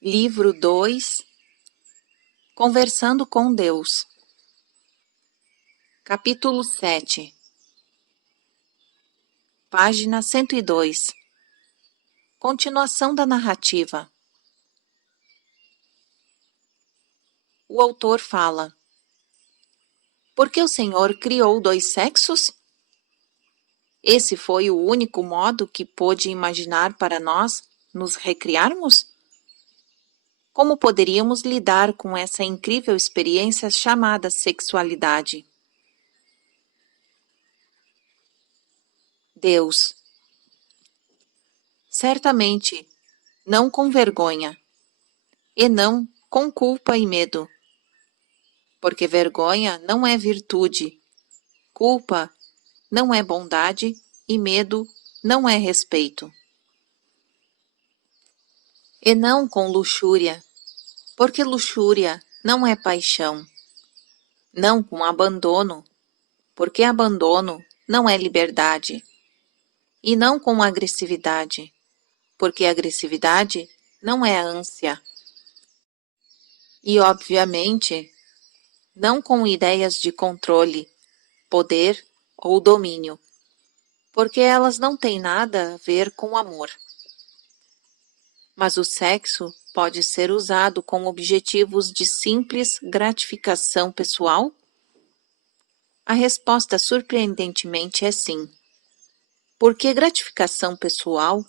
Livro 2, Conversando com Deus. Capítulo 7. Página 102. Continuação da narrativa. O autor fala: Por que o Senhor criou dois sexos? Esse foi o único modo que pôde imaginar para nós nos recriarmos? Como poderíamos lidar com essa incrível experiência chamada sexualidade? Deus. Certamente, não com vergonha, e não com culpa e medo. Porque vergonha não é virtude, culpa não é bondade e medo não é respeito. E não com luxúria, porque luxúria não é paixão. Não com abandono, porque abandono não é liberdade. E não com agressividade, porque agressividade não é ânsia. E, obviamente, não com ideias de controle, poder ou domínio, porque elas não têm nada a ver com amor. Mas o sexo pode ser usado com objetivos de simples gratificação pessoal? A resposta surpreendentemente é sim, porque gratificação pessoal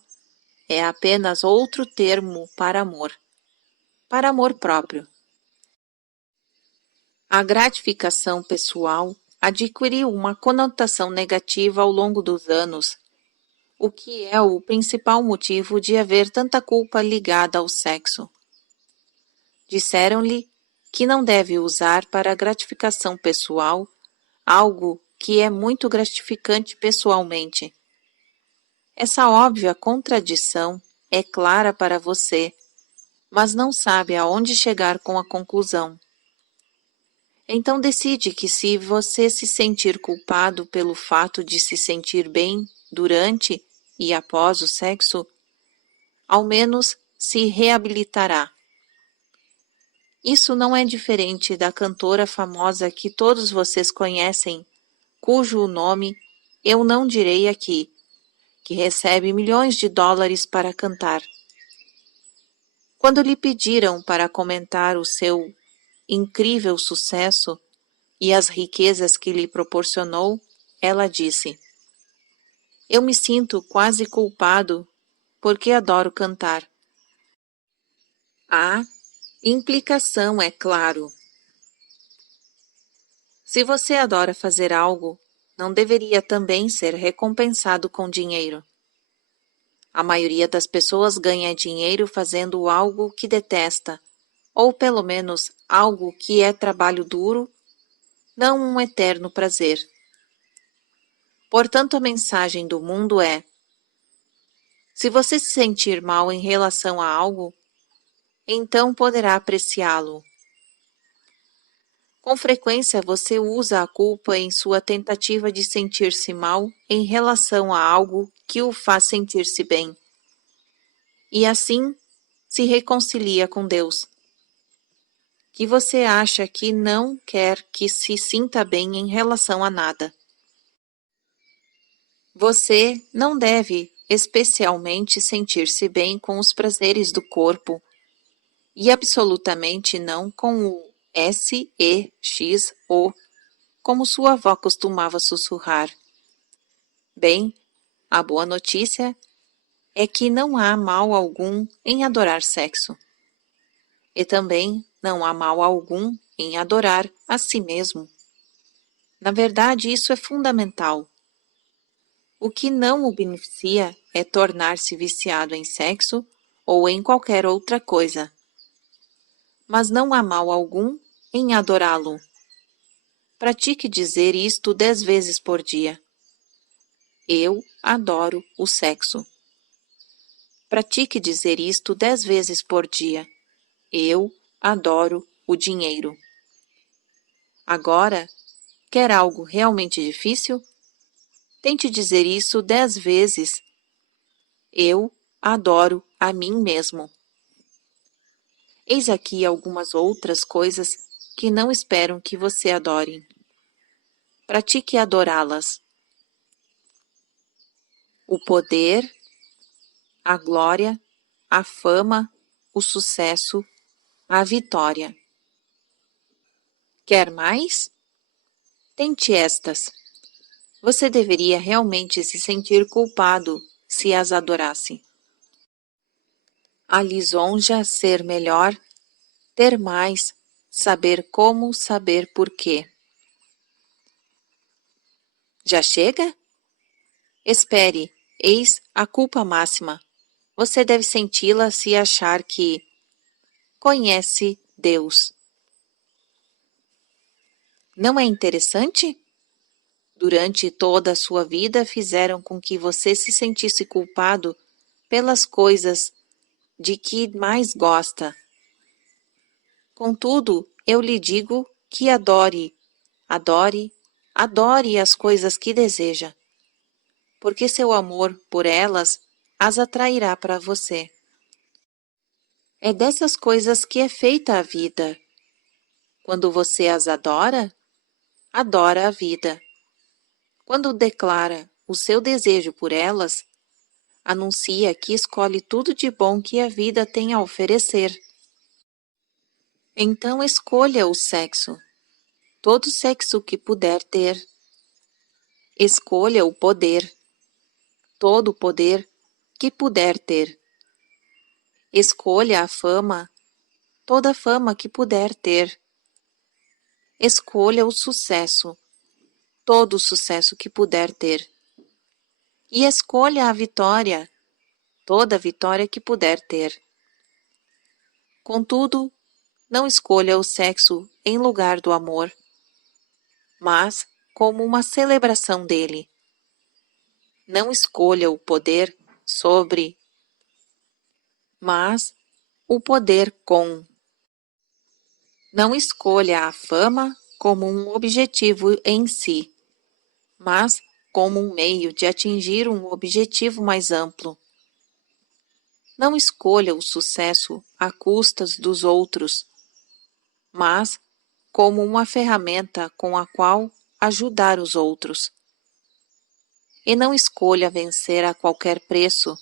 é apenas outro termo para amor próprio. A gratificação pessoal adquiriu uma conotação negativa ao longo dos anos, o que é o principal motivo de haver tanta culpa ligada ao sexo. Disseram-lhe que não deve usar para gratificação pessoal algo que é muito gratificante pessoalmente. Essa óbvia contradição é clara para você, mas não sabe aonde chegar com a conclusão. Então decide que se você se sentir culpado pelo fato de se sentir bem durante e após o sexo, ao menos se reabilitará. Isso não é diferente da cantora famosa que todos vocês conhecem, cujo nome eu não direi aqui, que recebe milhões de dólares para cantar. Quando lhe pediram para comentar o seu incrível sucesso e as riquezas que lhe proporcionou, ela disse: Eu me sinto quase culpado porque adoro cantar. A implicação é claro. Se você adora fazer algo, não deveria também ser recompensado com dinheiro. A maioria das pessoas ganha dinheiro fazendo algo que detesta, ou pelo menos algo que é trabalho duro, não um eterno prazer. Portanto, a mensagem do mundo é: se você se sentir mal em relação a algo, então poderá apreciá-lo. Com frequência você usa a culpa em sua tentativa de sentir-se mal em relação a algo que o faz sentir-se bem. E assim se reconcilia com Deus, que você acha que não quer que se sinta bem em relação a nada. Você não deve especialmente sentir-se bem com os prazeres do corpo, e absolutamente não com o SEXO, como sua avó costumava sussurrar. Bem, a boa notícia é que não há mal algum em adorar sexo. E também não há mal algum em adorar a si mesmo. Na verdade, isso é fundamental. O que não o beneficia é tornar-se viciado em sexo ou em qualquer outra coisa. Mas não há mal algum em adorá-lo. Pratique dizer isto 10 vezes por dia. Eu adoro o sexo. Pratique dizer isto 10 vezes por dia. Eu adoro o dinheiro. Agora, quer algo realmente difícil? Tente dizer isso 10 vezes. Eu adoro a mim mesmo. Eis aqui algumas outras coisas que não esperam que você adore. Pratique adorá-las. O poder, a glória, a fama, o sucesso, a vitória. Quer mais? Tente estas. Você deveria realmente se sentir culpado se as adorasse. A lisonja ser melhor, ter mais, saber como, saber por quê. Já chega? Espere, eis a culpa máxima. Você deve senti-la se achar que conhece Deus. Não é interessante? Durante toda a sua vida fizeram com que você se sentisse culpado pelas coisas de que mais gosta. Contudo, eu lhe digo que adore, adore, adore as coisas que deseja, porque seu amor por elas as atrairá para você. É dessas coisas que é feita a vida. Quando você as adora, adora a vida. Quando declara o seu desejo por elas, anuncia que escolhe tudo de bom que a vida tem a oferecer. Então escolha o sexo, todo sexo que puder ter. Escolha o poder, todo o poder que puder ter. Escolha a fama, toda a fama que puder ter. Escolha o sucesso, todo o sucesso que puder ter. E escolha a vitória, toda a vitória que puder ter. Contudo, não escolha o sexo em lugar do amor, mas como uma celebração dele. Não escolha o poder sobre, mas o poder com. Não escolha a fama como um objetivo em si, mas como um meio de atingir um objetivo mais amplo. Não escolha o sucesso à custas dos outros, mas como uma ferramenta com a qual ajudar os outros. E não escolha vencer a qualquer preço,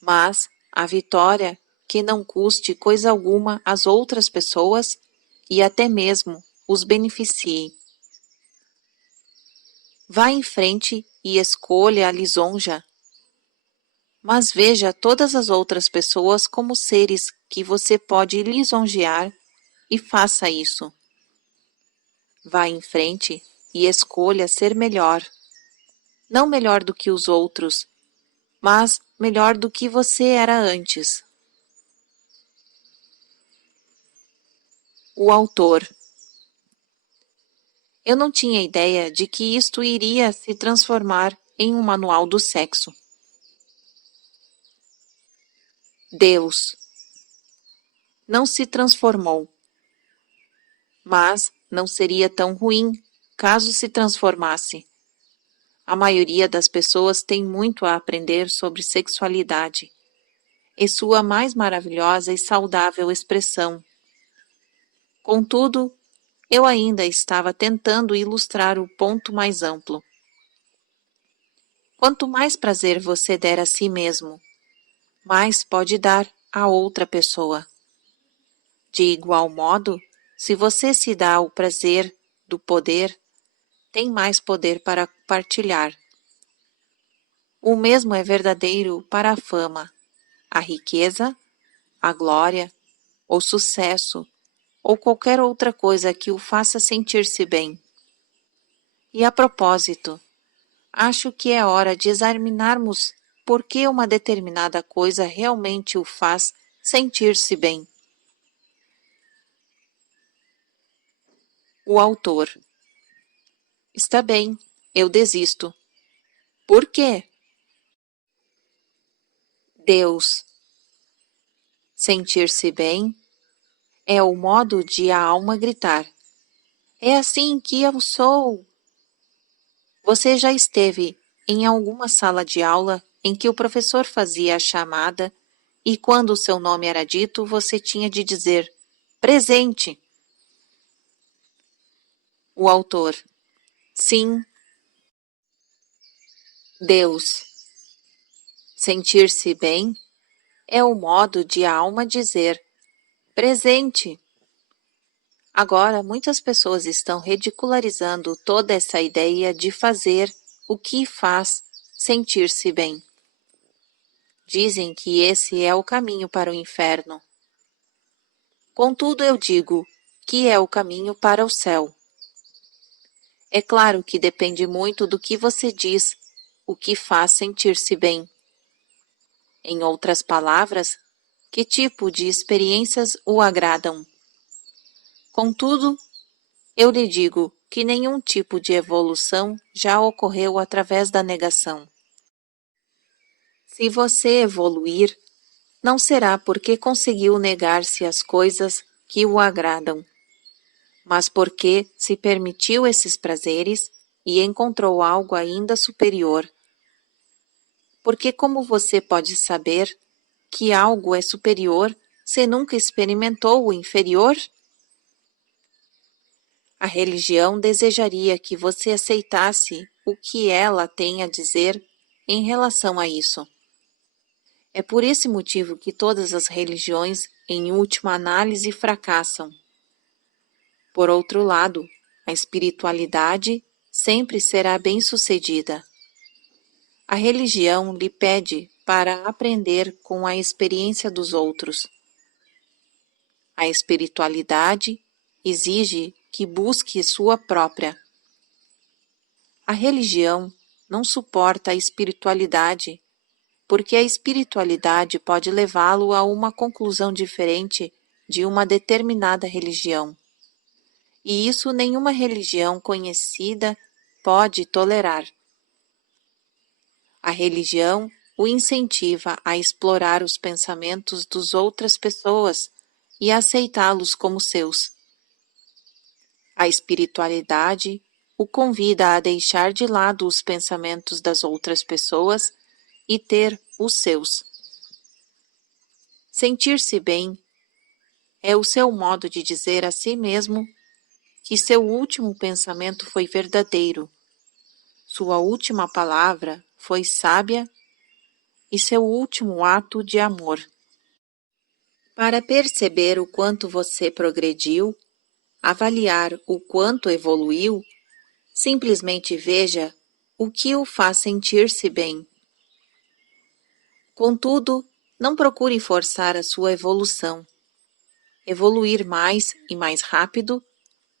mas a vitória que não custe coisa alguma às outras pessoas e até mesmo os beneficie. Vá em frente e escolha a lisonja, mas veja todas as outras pessoas como seres que você pode lisonjear e faça isso. Vá em frente e escolha ser melhor, não melhor do que os outros, mas melhor do que você era antes. O autor. Eu não tinha ideia de que isto iria se transformar em um manual do sexo. Deus. Não se transformou. Mas não seria tão ruim caso se transformasse. A maioria das pessoas tem muito a aprender sobre sexualidade e sua mais maravilhosa e saudável expressão. Contudo, eu ainda estava tentando ilustrar o ponto mais amplo. Quanto mais prazer você der a si mesmo, mais pode dar a outra pessoa. De igual modo, se você se dá o prazer do poder, tem mais poder para partilhar. O mesmo é verdadeiro para a fama, a riqueza, a glória, o sucesso ou qualquer outra coisa que o faça sentir-se bem. E a propósito, acho que é hora de examinarmos por que uma determinada coisa realmente o faz sentir-se bem. O autor. Está bem, eu desisto. Por quê? Deus. Sentir-se bem é o modo de a alma gritar. É assim que eu sou. Você já esteve em alguma sala de aula em que o professor fazia a chamada e quando o seu nome era dito, você tinha de dizer presente. O autor: sim, Deus. Sentir-se bem é o modo de a alma dizer presente. Agora, muitas pessoas estão ridicularizando toda essa ideia de fazer o que faz sentir-se bem. Dizem que esse é o caminho para o inferno. Contudo, eu digo que é o caminho para o céu. É claro que depende muito do que você diz, o que faz sentir-se bem. Em outras palavras, que tipo de experiências o agradam. Contudo, eu lhe digo que nenhum tipo de evolução já ocorreu através da negação. Se você evoluir, não será porque conseguiu negar-se às coisas que o agradam, mas porque se permitiu esses prazeres e encontrou algo ainda superior. Porque como você pode saber que algo é superior se nunca experimentou o inferior? A religião desejaria que você aceitasse o que ela tem a dizer em relação a isso. É por esse motivo que todas as religiões, em última análise, fracassam. Por outro lado, a espiritualidade sempre será bem-sucedida. A religião lhe pede para aprender com a experiência dos outros. A espiritualidade exige que busque sua própria. A religião não suporta a espiritualidade, porque a espiritualidade pode levá-lo a uma conclusão diferente de uma determinada religião. E isso nenhuma religião conhecida pode tolerar. A religião o incentiva a explorar os pensamentos das outras pessoas e a aceitá-los como seus. A espiritualidade o convida a deixar de lado os pensamentos das outras pessoas e ter os seus. Sentir-se bem é o seu modo de dizer a si mesmo que seu último pensamento foi verdadeiro, sua última palavra foi sábia e seu último ato de amor. Para perceber o quanto você progrediu, avaliar o quanto evoluiu, simplesmente veja o que o faz sentir-se bem. Contudo, não procure forçar a sua evolução. Evoluir mais e mais rápido,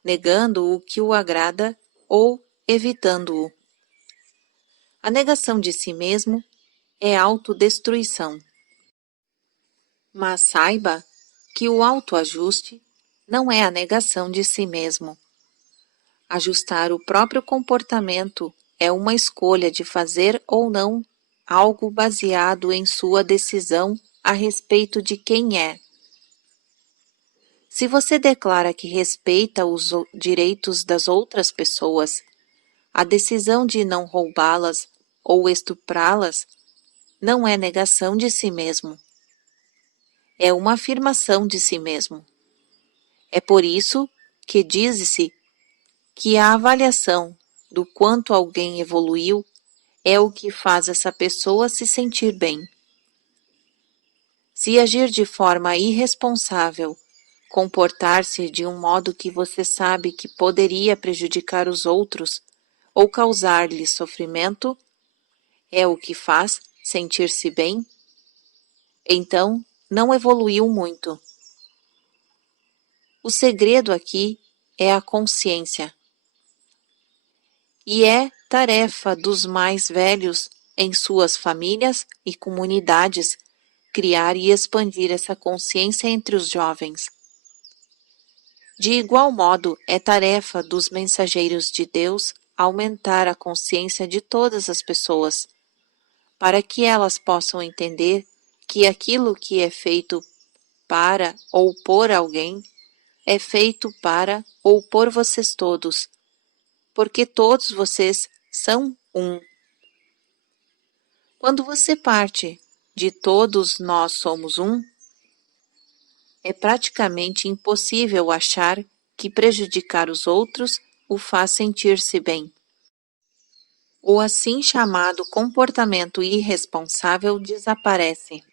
negando o que o agrada ou evitando-o. A negação de si mesmo é autodestruição. Mas saiba que o autoajuste não é a negação de si mesmo. Ajustar o próprio comportamento é uma escolha de fazer ou não algo baseado em sua decisão a respeito de quem é. Se você declara que respeita os direitos das outras pessoas, a decisão de não roubá-las ou estuprá-las não é negação de si mesmo. É uma afirmação de si mesmo. É por isso que diz-se que a avaliação do quanto alguém evoluiu é o que faz essa pessoa se sentir bem. Se agir de forma irresponsável, comportar-se de um modo que você sabe que poderia prejudicar os outros ou causar-lhes sofrimento, é o que faz sentir-se bem, então não evoluiu muito. O segredo aqui é a consciência. E é tarefa dos mais velhos em suas famílias e comunidades criar e expandir essa consciência entre os jovens. De igual modo, é tarefa dos mensageiros de Deus aumentar a consciência de todas as pessoas, para que elas possam entender que aquilo que é feito para ou por alguém é feito para ou por vocês todos, porque todos vocês são um. Quando você parte de todos nós somos um, é praticamente impossível achar que prejudicar os outros o faz sentir-se bem. O assim chamado comportamento irresponsável desaparece.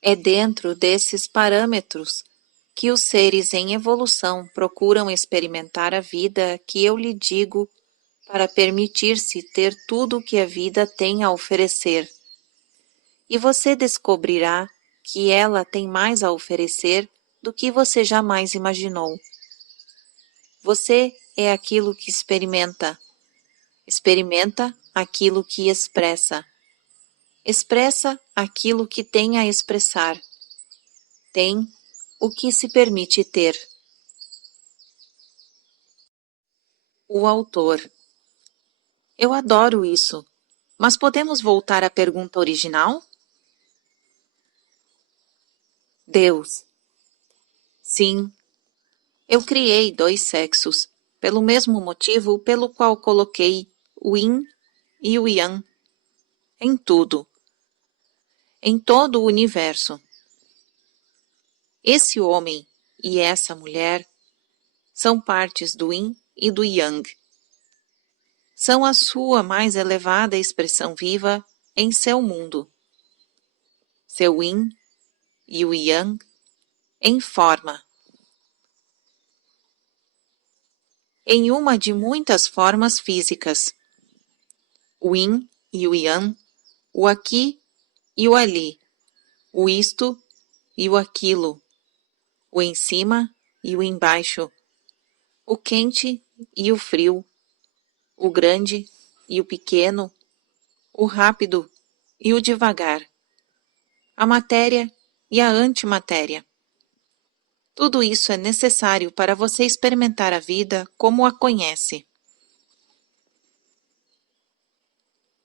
É dentro desses parâmetros que os seres em evolução procuram experimentar a vida que eu lhe digo para permitir-se ter tudo o que a vida tem a oferecer. E você descobrirá que ela tem mais a oferecer do que você jamais imaginou. Você é aquilo que experimenta. Experimenta aquilo que expressa. Expressa aquilo que tem a expressar. Tem o que se permite ter. O autor. Eu adoro isso, mas podemos voltar à pergunta original? Deus. Sim, eu criei dois sexos, pelo mesmo motivo pelo qual coloquei o yin e o yang em tudo, em todo o universo. Esse homem e essa mulher são partes do yin e do yang. São a sua mais elevada expressão viva em seu mundo. Seu yin e o yang em forma. Em uma de muitas formas físicas. O yin e o yang, o aqui e o ali, o isto e o aquilo, o em cima e o embaixo, o quente e o frio, o grande e o pequeno, o rápido e o devagar, a matéria e a antimatéria. Tudo isso é necessário para você experimentar a vida como a conhece.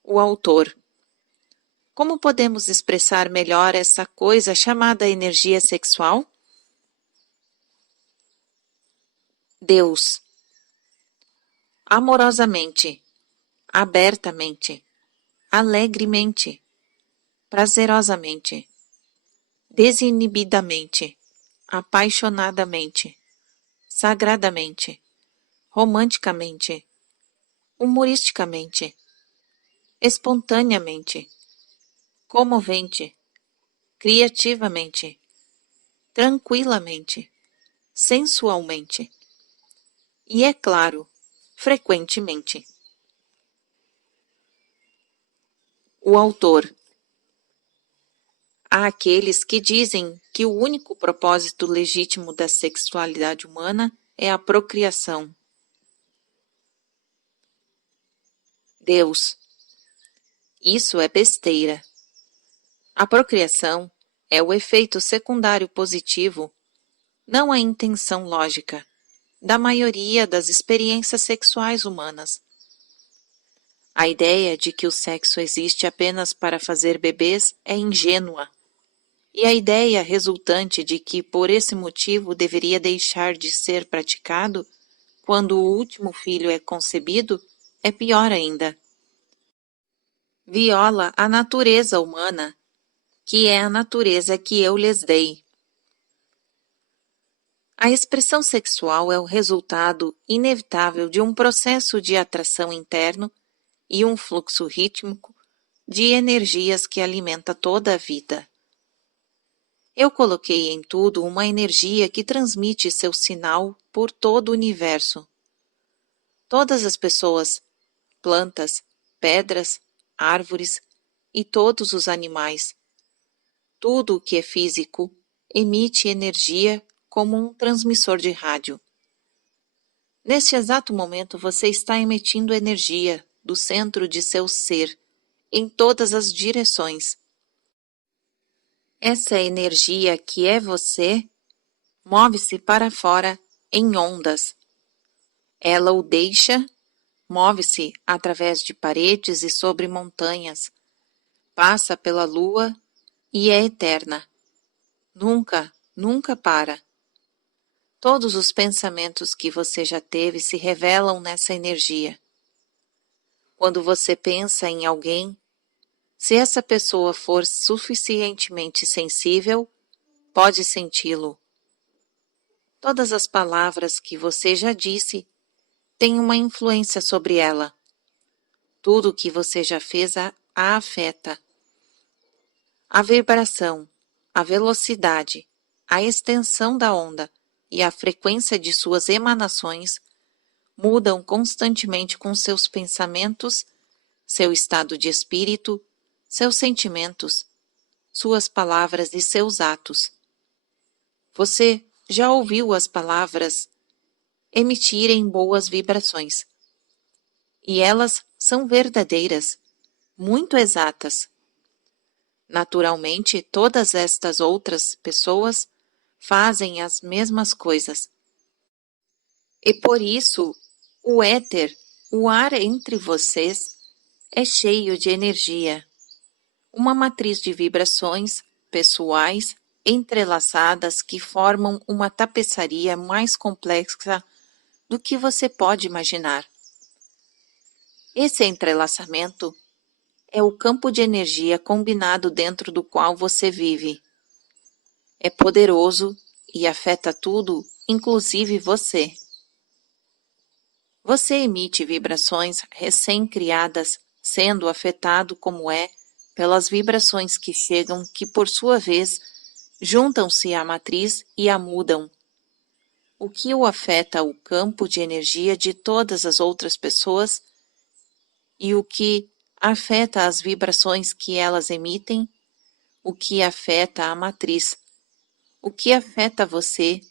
O autor. Como podemos expressar melhor essa coisa chamada energia sexual? Deus. Amorosamente, abertamente, alegremente, prazerosamente, desinibidamente, apaixonadamente, sagradamente, romanticamente, humoristicamente, espontaneamente, comovente, criativamente, tranquilamente, sensualmente e, é claro, frequentemente. O autor. Há aqueles que dizem que o único propósito legítimo da sexualidade humana é a procriação. Deus. Isso é besteira. A procriação é o efeito secundário positivo, não a intenção lógica, da maioria das experiências sexuais humanas. A ideia de que o sexo existe apenas para fazer bebês é ingênua, e a ideia resultante de que por esse motivo deveria deixar de ser praticado quando o último filho é concebido é pior ainda. Viola a natureza humana, que é a natureza que eu lhes dei. A expressão sexual é o resultado inevitável de um processo de atração interno e um fluxo rítmico de energias que alimenta toda a vida. Eu coloquei em tudo uma energia que transmite seu sinal por todo o universo. Todas as pessoas, plantas, pedras, árvores e todos os animais, tudo o que é físico, emite energia como um transmissor de rádio. Neste exato momento você está emitindo energia do centro de seu ser, em todas as direções. Essa energia que é você, move-se para fora em ondas. Ela o deixa, move-se através de paredes e sobre montanhas, passa pela lua e é eterna. Nunca, nunca para. Todos os pensamentos que você já teve se revelam nessa energia. Quando você pensa em alguém, Se essa pessoa for suficientemente sensível, pode senti-lo. Todas as palavras que você já disse têm uma influência sobre ela. Tudo o que você já fez a afeta. A vibração, a velocidade, a extensão da onda e a frequência de suas emanações mudam constantemente com seus pensamentos, seu estado de espírito, seus sentimentos, suas palavras e seus atos. Você já ouviu as palavras emitirem boas vibrações. E elas são verdadeiras, muito exatas. Naturalmente, todas estas outras pessoas fazem as mesmas coisas. E por isso, o éter, o ar entre vocês, é cheio de energia. Uma matriz de vibrações pessoais entrelaçadas que formam uma tapeçaria mais complexa do que você pode imaginar. Esse entrelaçamento é o campo de energia combinado dentro do qual você vive. É poderoso e afeta tudo, inclusive você. Você emite vibrações recém-criadas, sendo afetado como é pelas vibrações que chegam, que por sua vez juntam-se à matriz e a mudam. O que o afeta o campo de energia de todas as outras pessoas e o que afeta as vibrações que elas emitem, o que afeta a matriz, o que afeta você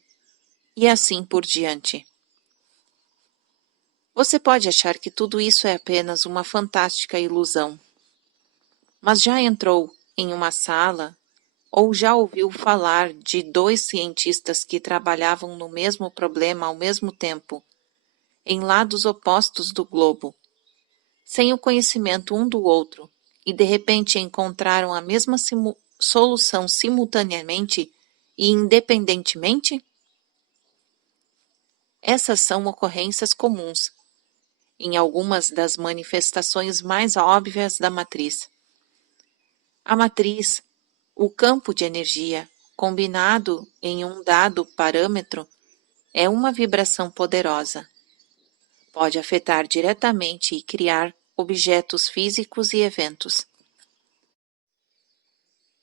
e assim por diante. Você pode achar que tudo isso é apenas uma fantástica ilusão, mas já entrou em uma sala ou já ouviu falar de dois cientistas que trabalhavam no mesmo problema ao mesmo tempo, em lados opostos do globo, sem o conhecimento um do outro, e de repente encontraram a mesma solução simultaneamente e independentemente? Essas são ocorrências comuns em algumas das manifestações mais óbvias da matriz. A matriz, o campo de energia, combinado em um dado parâmetro, é uma vibração poderosa. Pode afetar diretamente e criar objetos físicos e eventos.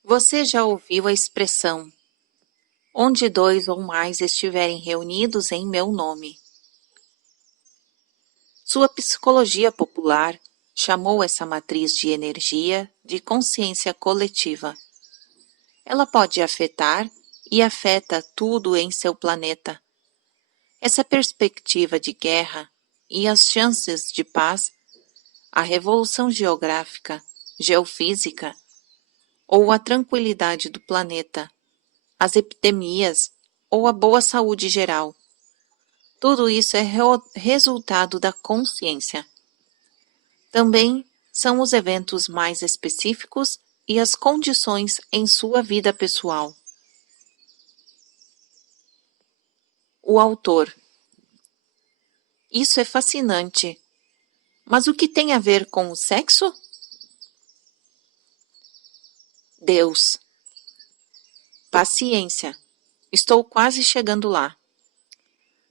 Você já ouviu a expressão onde dois ou mais estiverem reunidos em meu nome? Sua psicologia popular chamou essa matriz de energia de consciência coletiva. Ela pode afetar e afeta tudo em seu planeta. Essa perspectiva de guerra e as chances de paz, a revolução geográfica, geofísica, ou a tranquilidade do planeta, as epidemias ou a boa saúde geral. Tudo isso é resultado da consciência. Também são os eventos mais específicos e as condições em sua vida pessoal. O autor. Isso é fascinante. Mas o que tem a ver com o sexo? Deus. Paciência. Estou quase chegando lá.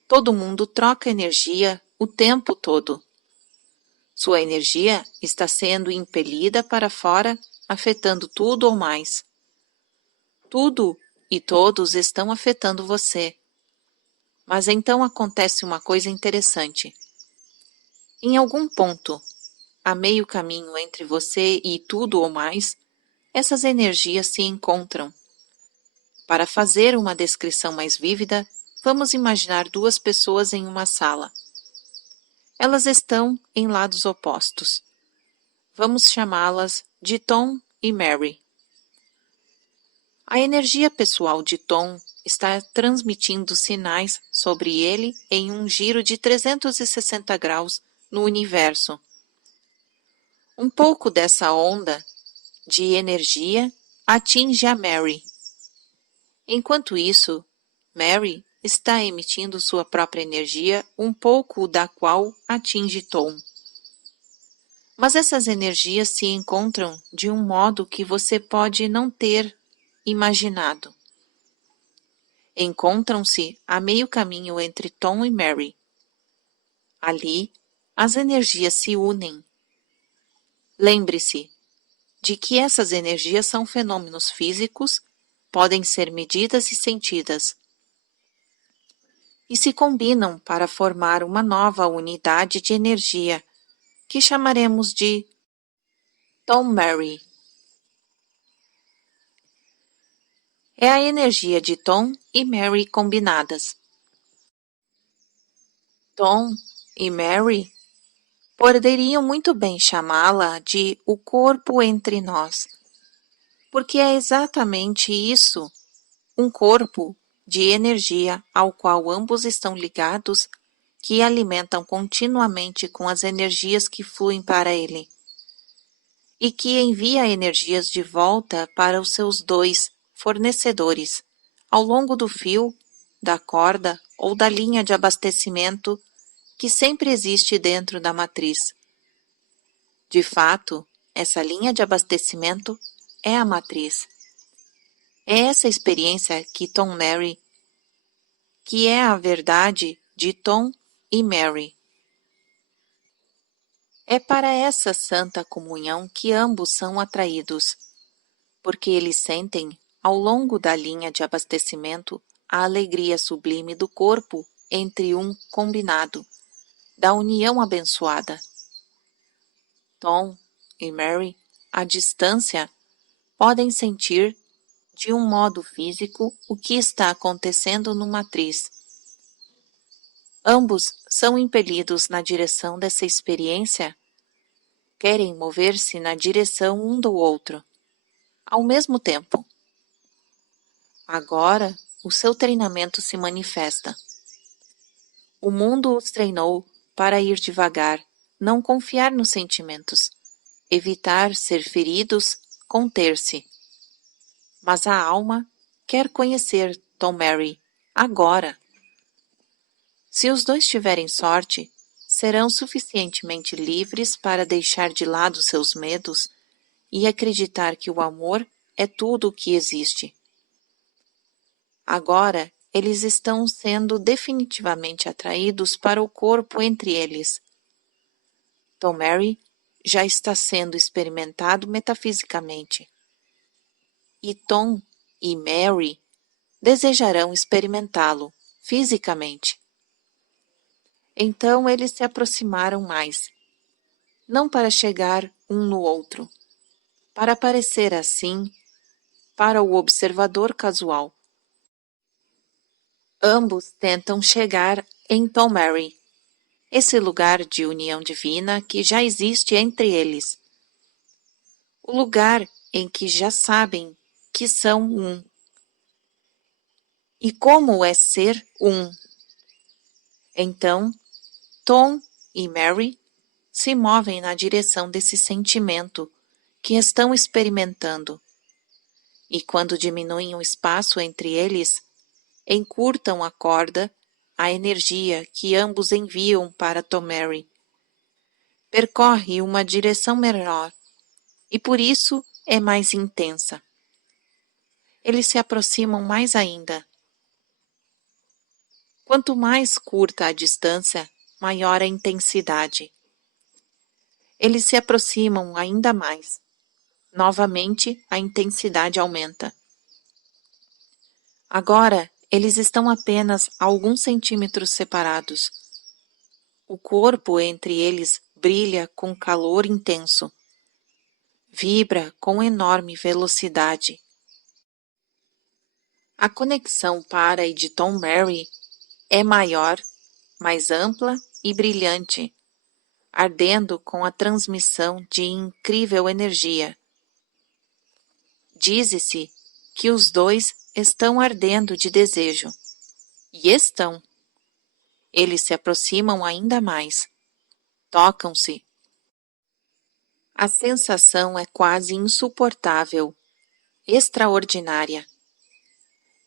Todo mundo troca energia o tempo todo. Sua energia está sendo impelida para fora, afetando tudo ou mais. Tudo e todos estão afetando você. Mas então acontece uma coisa interessante. Em algum ponto, a meio caminho entre você e tudo ou mais, essas energias se encontram. Para fazer uma descrição mais vívida, vamos imaginar duas pessoas em uma sala. Elas estão em lados opostos. Vamos chamá-las de Tom e Mary. A energia pessoal de Tom está transmitindo sinais sobre ele em um giro de 360 graus no universo. Um pouco dessa onda de energia atinge a Mary. Enquanto isso, Mary está emitindo sua própria energia, um pouco da qual atinge Tom. Mas essas energias se encontram de um modo que você pode não ter imaginado. Encontram-se a meio caminho entre Tom e Mary. Ali, as energias se unem. Lembre-se de que essas energias são fenômenos físicos, podem ser medidas e sentidas, e se combinam para formar uma nova unidade de energia, que chamaremos de Tom-Mary. É a energia de Tom e Mary combinadas. Tom e Mary poderiam muito bem chamá-la de o corpo entre nós, porque é exatamente isso, um corpo de energia ao qual ambos estão ligados, que alimentam continuamente com as energias que fluem para ele, e que envia energias de volta para os seus dois fornecedores, ao longo do fio, da corda ou da linha de abastecimento que sempre existe dentro da matriz. De fato, essa linha de abastecimento é a matriz. É essa experiência que Tom-Mary, que é a verdade de Tom e Mary. É para essa santa comunhão que ambos são atraídos, porque eles sentem, ao longo da linha de abastecimento, a alegria sublime do corpo entre um combinado, da união abençoada. Tom e Mary, à distância, podem sentir, de um modo físico, o que está acontecendo no matriz. Ambos são impelidos na direção dessa experiência, querem mover-se na direção um do outro, ao mesmo tempo. Agora, o seu treinamento se manifesta. O mundo os treinou para ir devagar, não confiar nos sentimentos, evitar ser feridos, conter-se. Mas a alma quer conhecer Tom-Mary agora. Se os dois tiverem sorte, serão suficientemente livres para deixar de lado seus medos e acreditar que o amor é tudo o que existe. Agora, eles estão sendo definitivamente atraídos para o corpo entre eles. Tom-Mary já está sendo experimentado metafisicamente. E Tom e Mary desejarão experimentá-lo fisicamente. Então eles se aproximaram mais, não para chegar um no outro, para parecer assim para o observador casual. Ambos tentam chegar em Tom-Mary, esse lugar de união divina que já existe entre eles. O lugar em que já sabem que são um. E como é ser um? Então, Tom e Mary se movem na direção desse sentimento que estão experimentando. E quando diminuem o espaço entre eles, encurtam a corda, a energia que ambos enviam para Tom-Mary. Percorre uma direção menor e por isso é mais intensa. Eles se aproximam mais ainda. Quanto mais curta a distância, maior a intensidade. Eles se aproximam ainda mais. Novamente, a intensidade aumenta. Agora, eles estão apenas a alguns centímetros separados. O corpo entre eles brilha com calor intenso. Vibra com enorme velocidade. A conexão para e de Tom-Mary é maior, mais ampla e brilhante, ardendo com a transmissão de incrível energia. Diz-se que os dois estão ardendo de desejo. E estão. Eles se aproximam ainda mais. Tocam-se. A sensação é quase insuportável, extraordinária.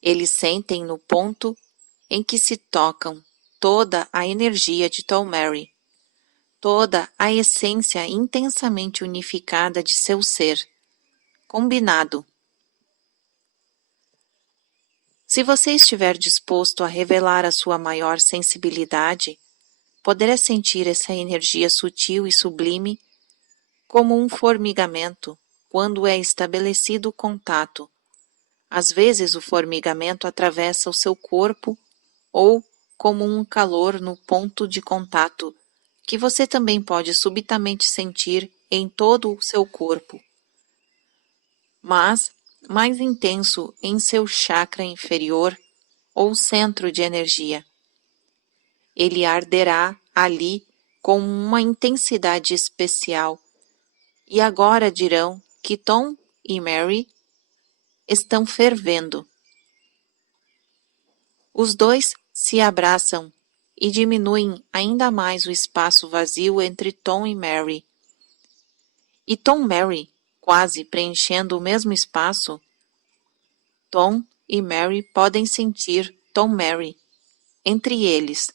Eles sentem no ponto em que se tocam toda a energia de Tom-Mary, toda a essência intensamente unificada de seu ser, combinado. Se você estiver disposto a revelar a sua maior sensibilidade, poderá sentir essa energia sutil e sublime como um formigamento quando é estabelecido o contato. Às vezes o formigamento atravessa o seu corpo ou como um calor no ponto de contato, que você também pode subitamente sentir em todo o seu corpo, mas mais intenso em seu chakra inferior ou centro de energia. Ele arderá ali com uma intensidade especial. E agora dirão que Tom e Mary estão fervendo. Os dois se abraçam e diminuem ainda mais o espaço vazio entre Tom e Mary. E Tom e Mary, quase preenchendo o mesmo espaço, Tom e Mary podem sentir Tom e Mary entre eles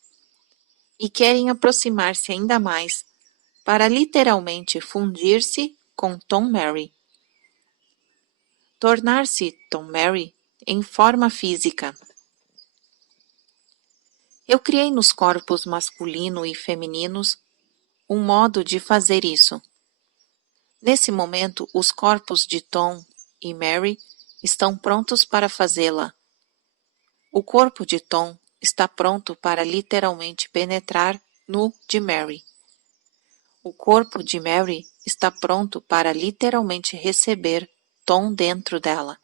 e querem aproximar-se ainda mais para literalmente fundir-se com Tom e Mary. Tornar-se Tom e Mary em forma física. Eu criei nos corpos masculino e femininos um modo de fazer isso. Nesse momento, os corpos de Tom e Mary estão prontos para fazê-la. O corpo de Tom está pronto para literalmente penetrar no de Mary. O corpo de Mary está pronto para literalmente receber Tom dentro dela.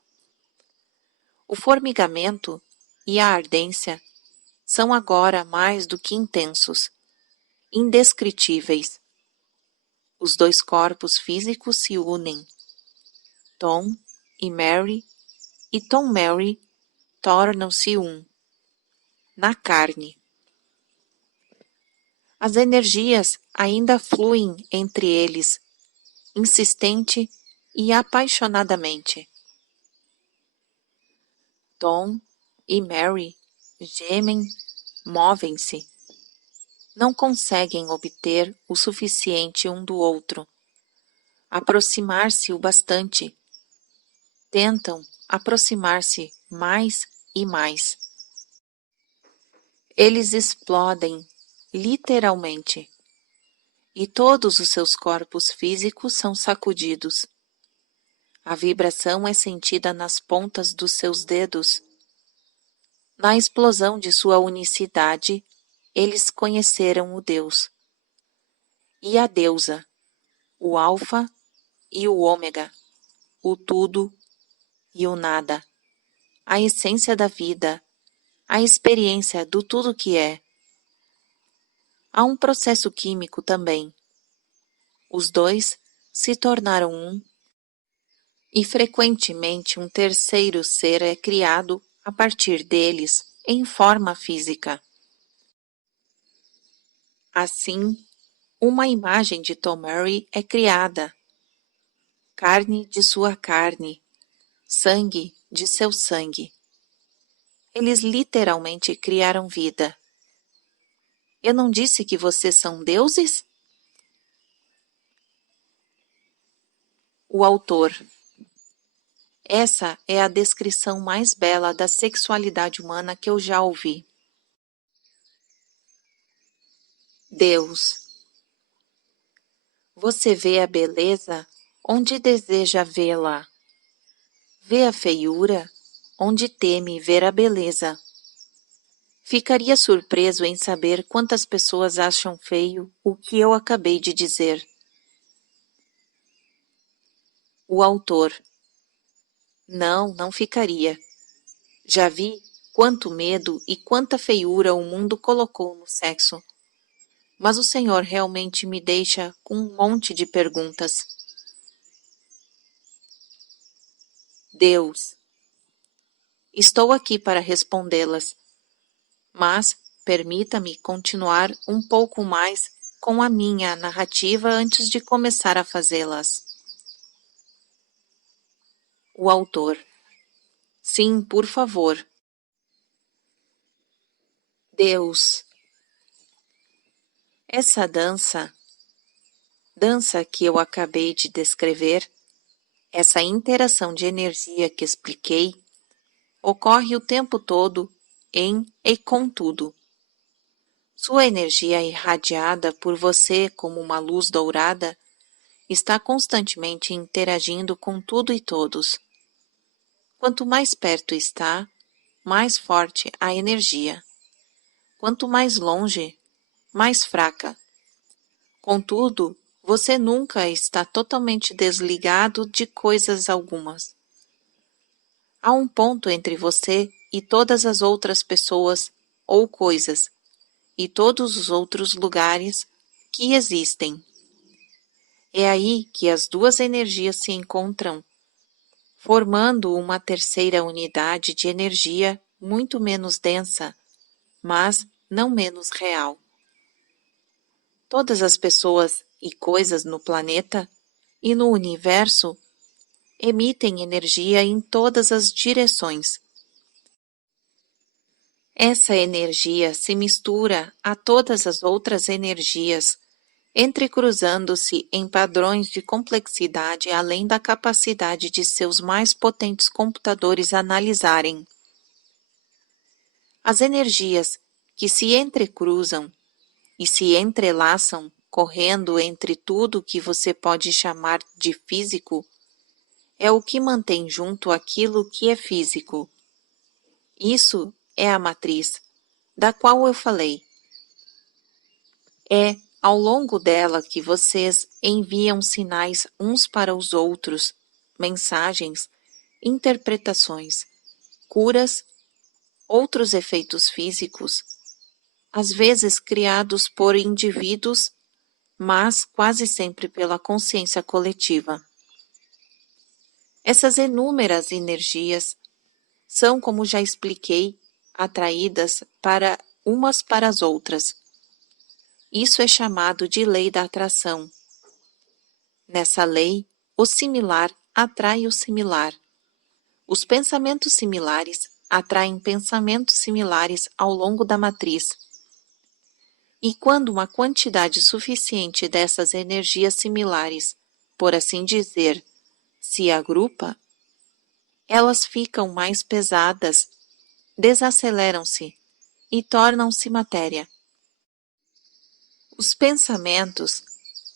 O formigamento e a ardência são agora mais do que intensos, indescritíveis. Os dois corpos físicos se unem. Tom e Mary tornam-se um, na carne. As energias ainda fluem entre eles, insistente e apaixonadamente. Tom e Mary gemem, movem-se. Não conseguem obter o suficiente um do outro. Aproximar-se o bastante. Tentam aproximar-se mais e mais. Eles explodem, literalmente, e todos os seus corpos físicos são sacudidos. A vibração é sentida nas pontas dos seus dedos. Na explosão de sua unicidade, eles conheceram o Deus e a deusa, o Alfa e o Ômega, o tudo e o nada, a essência da vida, a experiência do tudo que é. Há um processo químico também. Os dois se tornaram um, e frequentemente um terceiro ser é criado a partir deles em forma física. Assim, uma imagem de Tom Murray é criada, carne de sua carne, sangue de seu sangue. Eles literalmente criaram vida. Eu não disse que vocês são deuses? O autor. Essa é a descrição mais bela da sexualidade humana que eu já ouvi. Deus. Você vê a beleza onde deseja vê-la. Vê a feiura onde teme ver a beleza. Ficaria surpreso em saber quantas pessoas acham feio o que eu acabei de dizer. O autor. Não, não ficaria. Já vi quanto medo e quanta feiura o mundo colocou no sexo. Mas o Senhor realmente me deixa com um monte de perguntas. Deus. Estou aqui para respondê-las, mas permita-me continuar um pouco mais com a minha narrativa antes de começar a fazê-las. O autor. Sim, por favor. Deus. Essa dança dança que eu acabei de descrever, essa interação de energia que expliquei, ocorre o tempo todo em e com tudo. Sua energia irradiada por você como uma luz dourada está constantemente interagindo com tudo e todos. Quanto mais perto está, mais forte a energia. Quanto mais longe, mais fraca. Contudo, você nunca está totalmente desligado de coisas algumas. Há um ponto entre você e todas as outras pessoas ou coisas, e todos os outros lugares que existem. É aí que as duas energias se encontram, formando uma terceira unidade de energia muito menos densa, mas não menos real. Todas as pessoas e coisas no planeta e no universo emitem energia em todas as direções. Essa energia se mistura a todas as outras energias, entrecruzando-se em padrões de complexidade além da capacidade de seus mais potentes computadores analisarem. As energias que se entrecruzam e se entrelaçam, correndo entre tudo que você pode chamar de físico, é o que mantém junto aquilo que é físico. Isso é a matriz, da qual eu falei. É ao longo dela que vocês enviam sinais uns para os outros, mensagens, interpretações, curas, outros efeitos físicos, às vezes criados por indivíduos, mas quase sempre pela consciência coletiva. Essas inúmeras energias são, como já expliquei, atraídas para umas para as outras. Isso é chamado de lei da atração. Nessa lei, o similar atrai o similar. Os pensamentos similares atraem pensamentos similares ao longo da matriz. E quando uma quantidade suficiente dessas energias similares, por assim dizer, se agrupa, elas ficam mais pesadas, desaceleram-se e tornam-se matéria. Os pensamentos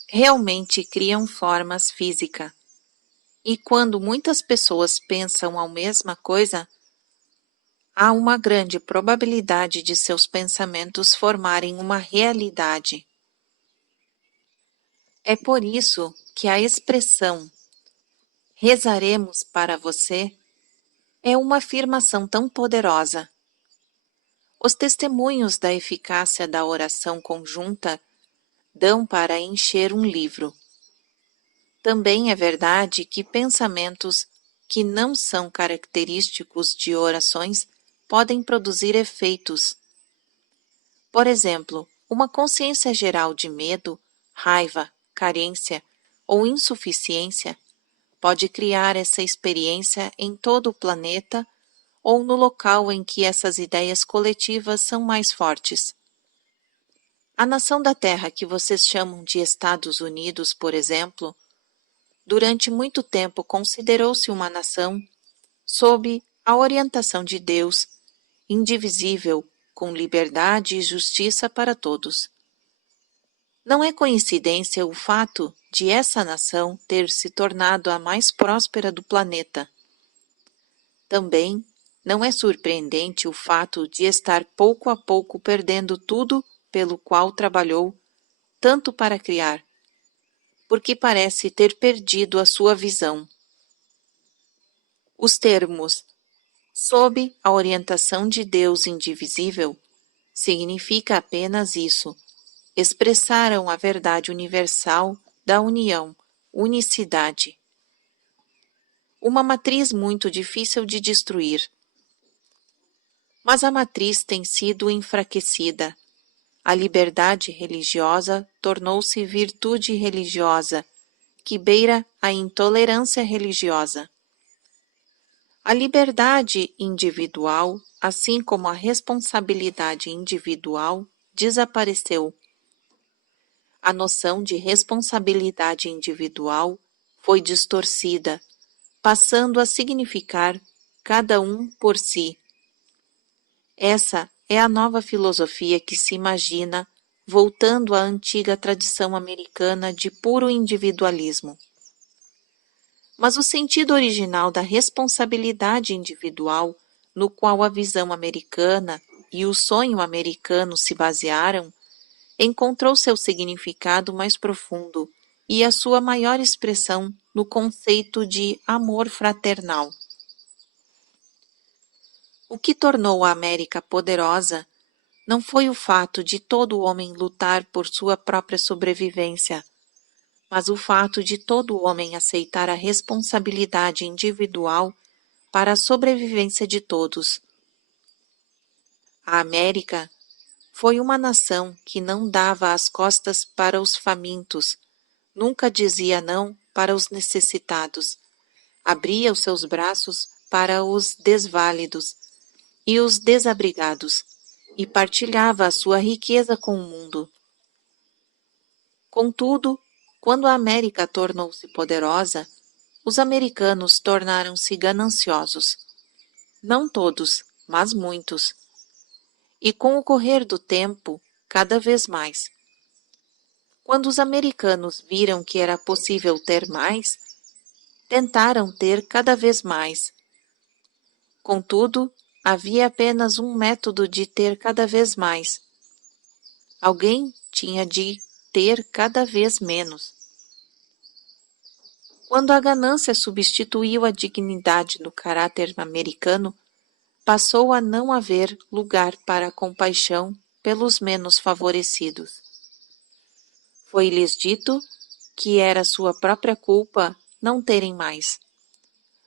realmente criam formas físicas. E quando muitas pessoas pensam a mesma coisa, há uma grande probabilidade de seus pensamentos formarem uma realidade. É por isso que a expressão "rezaremos para você" é uma afirmação tão poderosa. Os testemunhos da eficácia da oração conjunta dão para encher um livro. Também é verdade que pensamentos que não são característicos de orações podem produzir efeitos. Por exemplo, uma consciência geral de medo, raiva, carência ou insuficiência pode criar essa experiência em todo o planeta ou no local em que essas ideias coletivas são mais fortes. A nação da Terra que vocês chamam de Estados Unidos, por exemplo, durante muito tempo considerou-se uma nação sob a orientação de Deus, indivisível, com liberdade e justiça para todos. Não é coincidência o fato de essa nação ter se tornado a mais próspera do planeta. Também não é surpreendente o fato de estar pouco a pouco perdendo tudo pelo qual trabalhou tanto para criar, porque parece ter perdido a sua visão. Os termos "sob a orientação de Deus indivisível" significa apenas isso: expressaram a verdade universal da união, unicidade. Uma matriz muito difícil de destruir. Mas a matriz tem sido enfraquecida. A liberdade religiosa tornou-se virtude religiosa, que beira a intolerância religiosa. A liberdade individual, assim como a responsabilidade individual, desapareceu. A noção de responsabilidade individual foi distorcida, passando a significar cada um por si. Essa é a nova filosofia que se imagina voltando à antiga tradição americana de puro individualismo. Mas o sentido original da responsabilidade individual, no qual a visão americana e o sonho americano se basearam, encontrou seu significado mais profundo e a sua maior expressão no conceito de amor fraternal. O que tornou a América poderosa não foi o fato de todo homem lutar por sua própria sobrevivência, mas o fato de todo homem aceitar a responsabilidade individual para a sobrevivência de todos. A América foi uma nação que não dava as costas para os famintos, nunca dizia não para os necessitados, abria os seus braços para os desválidos e os desabrigados, e partilhava a sua riqueza com o mundo. Contudo, quando a América tornou-se poderosa, os americanos tornaram-se gananciosos. Não todos, mas muitos. E com o correr do tempo, cada vez mais. Quando os americanos viram que era possível ter mais, tentaram ter cada vez mais. Contudo, havia apenas um método de ter cada vez mais. Alguém tinha de ter cada vez menos. Quando a ganância substituiu a dignidade no caráter americano, passou a não haver lugar para a compaixão pelos menos favorecidos. Foi-lhes dito que era sua própria culpa não terem mais.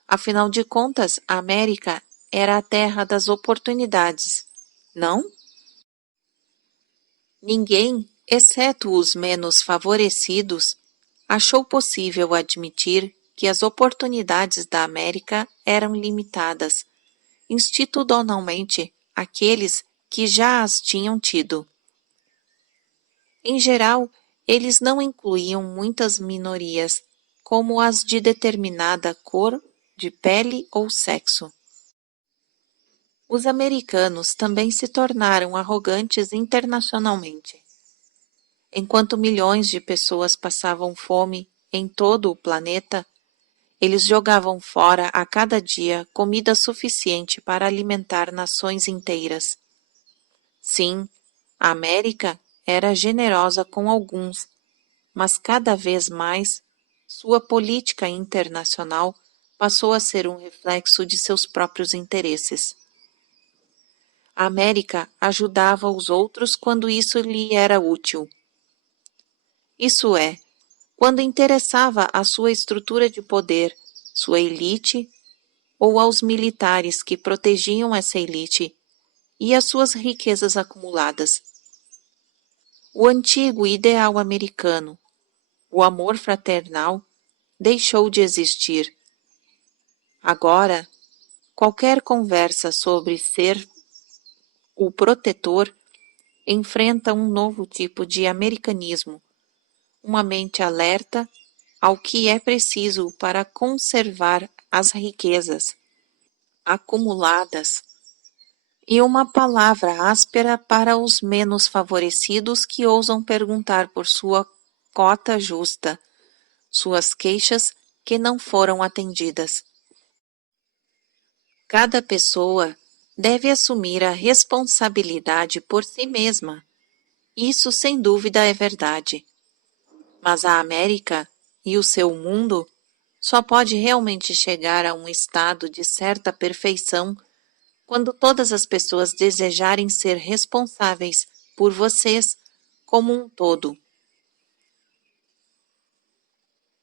Afinal de contas, a América era a terra das oportunidades, não? Ninguém, exceto os menos favorecidos, achou possível admitir que as oportunidades da América eram limitadas, institucionalmente, àqueles que já as tinham tido. Em geral, eles não incluíam muitas minorias, como as de determinada cor, de pele ou sexo. Os americanos também se tornaram arrogantes internacionalmente. Enquanto milhões de pessoas passavam fome em todo o planeta, eles jogavam fora a cada dia comida suficiente para alimentar nações inteiras. Sim, a América era generosa com alguns, mas cada vez mais sua política internacional passou a ser um reflexo de seus próprios interesses. A América ajudava os outros quando isso lhe era útil. Isso é, quando interessava à sua estrutura de poder, sua elite, ou aos militares que protegiam essa elite, e às suas riquezas acumuladas. O antigo ideal americano, o amor fraternal, deixou de existir. Agora, qualquer conversa sobre ser o protetor enfrenta um novo tipo de americanismo, uma mente alerta ao que é preciso para conservar as riquezas acumuladas e uma palavra áspera para os menos favorecidos que ousam perguntar por sua cota justa, suas queixas que não foram atendidas. Cada pessoa deve assumir a responsabilidade por si mesma. Isso sem dúvida é verdade. Mas a América e o seu mundo só pode realmente chegar a um estado de certa perfeição quando todas as pessoas desejarem ser responsáveis por vocês como um todo.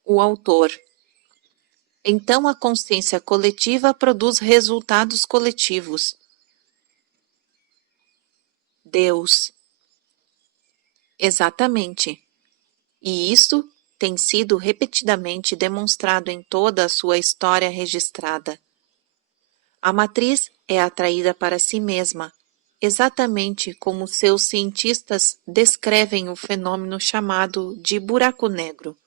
O autor. Então a consciência coletiva produz resultados coletivos. Deus. Exatamente. E isso tem sido repetidamente demonstrado em toda a sua história registrada. A matriz é atraída para si mesma, exatamente como seus cientistas descrevem o fenômeno chamado de buraco negro.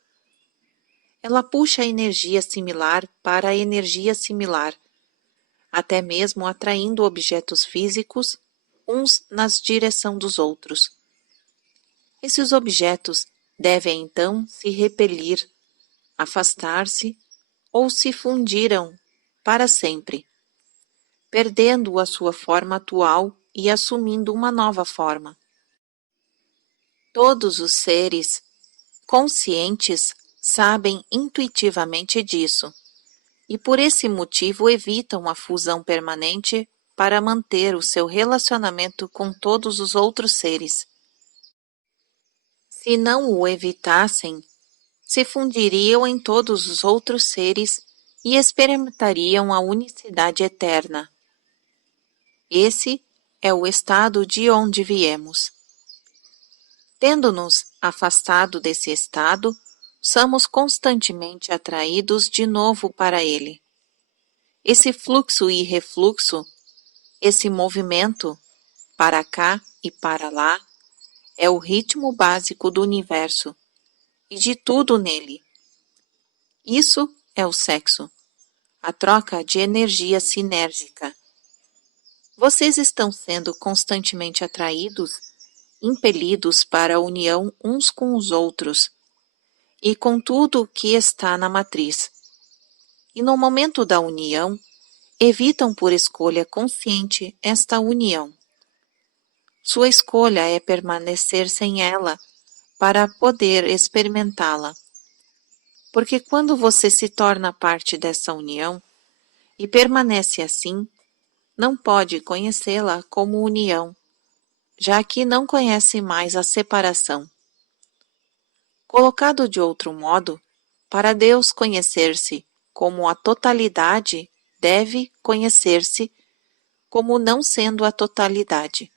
Ela puxa energia similar para energia similar, até mesmo atraindo objetos físicos, uns na direção dos outros. Esses objetos devem então se repelir, afastar-se ou se fundiram para sempre, perdendo a sua forma atual e assumindo uma nova forma. Todos os seres conscientes sabem intuitivamente disso, e por esse motivo evitam a fusão permanente para manter o seu relacionamento com todos os outros seres. Se não o evitassem, se fundiriam em todos os outros seres e experimentariam a unicidade eterna. Esse é o estado de onde viemos. Tendo-nos afastado desse estado, somos constantemente atraídos de novo para ele. Esse fluxo e refluxo, esse movimento, para cá e para lá, é o ritmo básico do universo e de tudo nele. Isso é o sexo, a troca de energia sinérgica. Vocês estão sendo constantemente atraídos, impelidos para a união uns com os outros e com tudo o que está na matriz. E no momento da união, evitam por escolha consciente esta união. Sua escolha é permanecer sem ela para poder experimentá-la. Porque quando você se torna parte dessa união e permanece assim, não pode conhecê-la como união, já que não conhece mais a separação. Colocado de outro modo, para Deus conhecer-se como a totalidade, deve conhecer-se como não sendo a totalidade.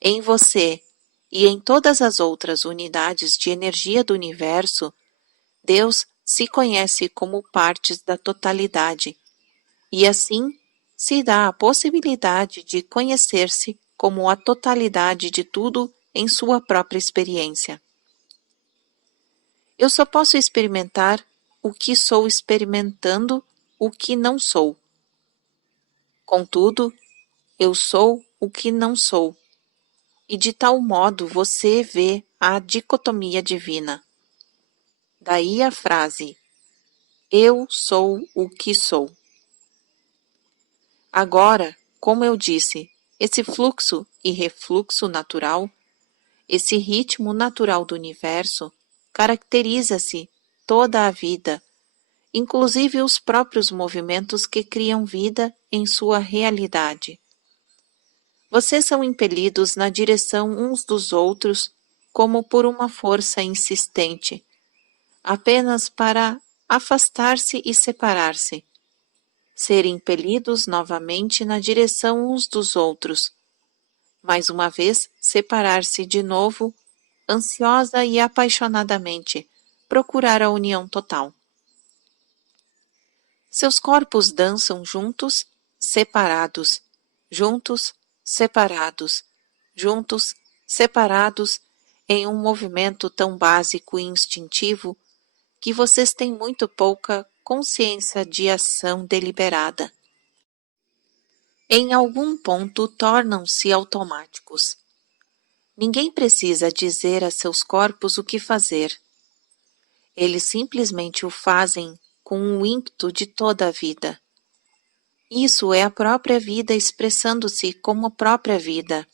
Em você e em todas as outras unidades de energia do universo, Deus se conhece como partes da totalidade, e assim se dá a possibilidade de conhecer-se como a totalidade de tudo em sua própria experiência. Eu só posso experimentar o que sou experimentando o que não sou. Contudo, eu sou o que não sou, e de tal modo você vê a dicotomia divina. Daí a frase, eu sou o que sou. Agora, como eu disse, esse fluxo e refluxo natural, esse ritmo natural do universo, caracteriza-se toda a vida, inclusive os próprios movimentos que criam vida em sua realidade. Vocês são impelidos na direção uns dos outros como por uma força insistente, apenas para afastar-se e separar-se, ser impelidos novamente na direção uns dos outros, mais uma vez separar-se de novo, ansiosa e apaixonadamente, procurar a união total. Seus corpos dançam juntos, separados, juntos, separados, juntos, separados, em um movimento tão básico e instintivo que vocês têm muito pouca consciência de ação deliberada. Em algum ponto tornam-se automáticos. Ninguém precisa dizer a seus corpos o que fazer. Eles simplesmente o fazem com o ímpeto de toda a vida. Isso é a própria vida expressando-se como a própria vida.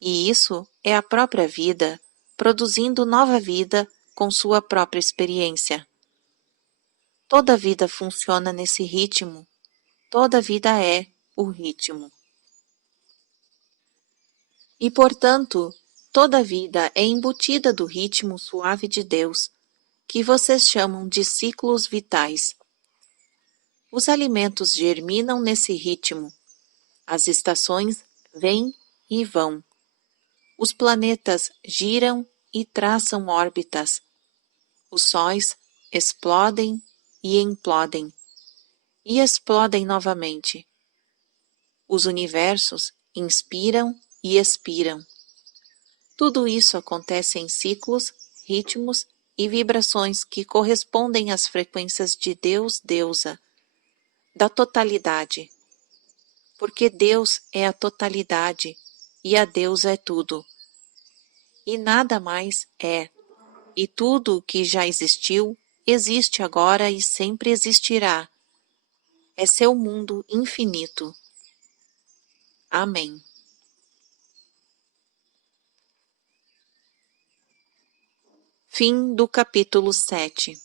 E isso é a própria vida produzindo nova vida com sua própria experiência. Toda vida funciona nesse ritmo. Toda vida é o ritmo. E, portanto, toda vida é embutida do ritmo suave de Deus, que vocês chamam de ciclos vitais. Os alimentos germinam nesse ritmo. As estações vêm e vão. Os planetas giram e traçam órbitas. Os sóis explodem e implodem, e explodem novamente. Os universos inspiram e expiram. Tudo isso acontece em ciclos, ritmos e vibrações que correspondem às frequências de Deus, Deusa, da totalidade. Porque Deus é a totalidade e a Deusa é tudo. E nada mais é. E tudo o que já existiu, existe agora e sempre existirá. É seu mundo infinito. Amém. Fim do capítulo 7.